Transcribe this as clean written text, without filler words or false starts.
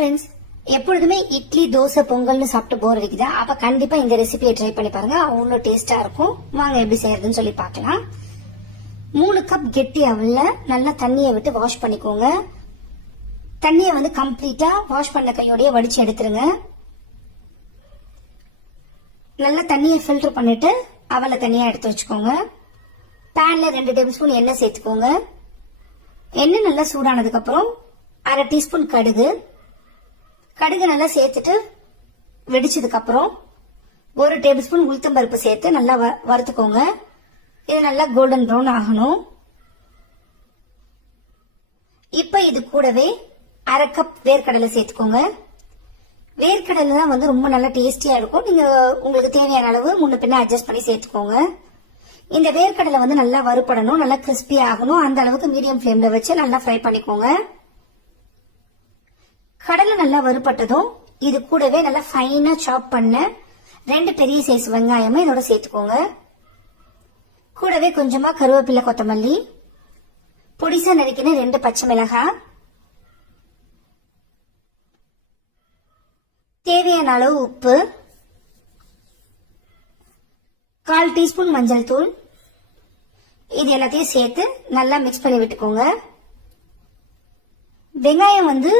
Friends, எப்பொழுதுமே இட்லி தோசை பொங்கல்னு சாப்பிட்டு போர் அடிக்குதா? அப்ப கண்டிப்பா இந்த ரெசிபியை ட்ரை பண்ணி பாருங்க. அவ்வளோ டேஸ்டா இருக்கும். வாங்க எப்படி செய்யறதுன்னு சொல்லி பார்க்கலாம். 3 கப் கெட்டி அவல்ல நல்லா தண்ணியை விட்டு வாஷ் பண்ணிக்கோங்க. தண்ணியை வந்து கம்ப்ளீட்டா வாஷ் பண்ண கையோடய வடிச்சு எடுத்துருங்க. நல்லா தண்ணியை ஃபில்டர் பண்ணிட்டு அவலை தனியா எடுத்து வச்சுக்கோங்க. பேன்ல 2 டேபிள் ஸ்பூன் எண்ணெய் சேர்த்துக்கோங்க. எண்ணெய் நல்லா சூடானதுக்கு அப்புறம் 1/2 டீஸ்பூன் கடுகு நல்லா சேர்த்துட்டு வெடிச்சதுக்கு அப்புறம் 1 டேபிள் ஸ்பூன் உளுத்தம்பருப்பு சேர்த்து நல்லா வறுத்துக்கோங்க. இது நல்லா கோல்டன் ப்ரௌன் ஆகணும். இப்ப இது கூடவே 1/2 கப் வேர்க்கடலை சேர்த்துக்கோங்க. வேர்க்கடலை தான் வந்து ரொம்ப நல்லா டேஸ்டியா இருக்கும். நீங்க உங்களுக்கு தேவையான அளவு முன்ன பின்ன அட்ஜஸ்ட் பண்ணி சேர்த்துக்கோங்க. இந்த வேர்க்கடலை வந்து நல்லா வறுபடணும், நல்லா கிறிஸ்பி ஆகணும். அந்த அளவுக்கு மீடியம் ஃபிளேம்ல வச்சு நல்லா ஃப்ரை பண்ணிக்கோங்க. கடலை நல்லா வறுபட்டதும் இது கூடவே நல்லா ஃபைனா சாப் பண்ண 2 பெரிய சைஸ் வெங்காயமும் இதோட சேர்த்துக்கோங்க. கூடவே கொஞ்சமா கருவேப்பிலை, கொத்தமல்லி, பொடிசா நறுக்கின 2 பச்சை மிளகாய், தேவையான அளவு உப்பு, 1/4 டீஸ்பூன் மஞ்சள் தூள், இது எல்லாத்தையும் சேர்த்து நல்லா மிக்ஸ் பண்ணி விட்டுக்கோங்க. வெங்காயம் வந்து